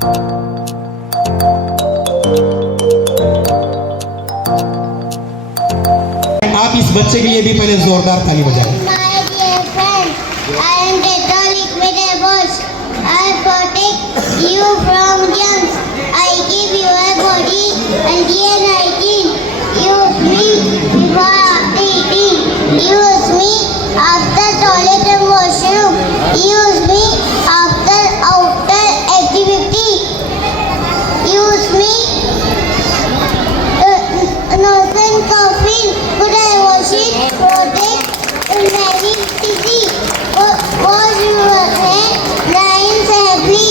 आप इस बच्चे के लिए भी पहले जोरदार ताली बजाएं। My dear friend, I am Dettol Liquid Wash. I protect you from germs. I give you a body healthy and hygiene. Use me before after eating. Use me after toilet and washroom. Use me after outer activity. Use me nose and coughing. Could I wash it? Protect very easy. Wash your hair lines heavily.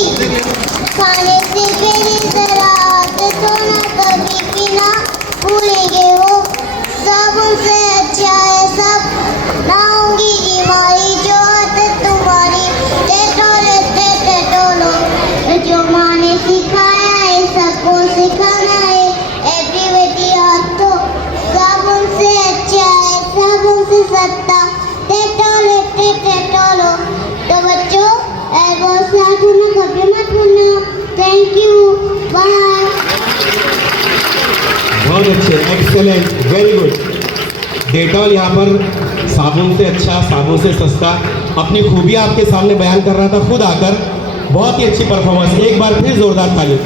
खाने से पहले जरा हाथ धोना कभी भी ना भूलेंगे हो। साबुन से अच्छा है सब, ना होगी बीमारी जो आदत तुम्हारी। डेटोलो जो माँ ने सिखाया है सबको सिखाना है। एवरीबॉडी हाथों साबुन से अच्छा है, साबुन से सस्ता। डेटोलो तो बच्चों बहुत साथ में कभी मत भूलना। Thank you, bye. बहुत अच्छे, एक्सेलेंट, वेरी गुड। डेटॉल यहाँ पर साबुन से अच्छा, साबुन से सस्ता अपनी खूबियाँ आपके सामने बयान कर रहा था खुद आकर। बहुत ही अच्छी परफॉर्मेंस, एक बार फिर जोरदार ताली।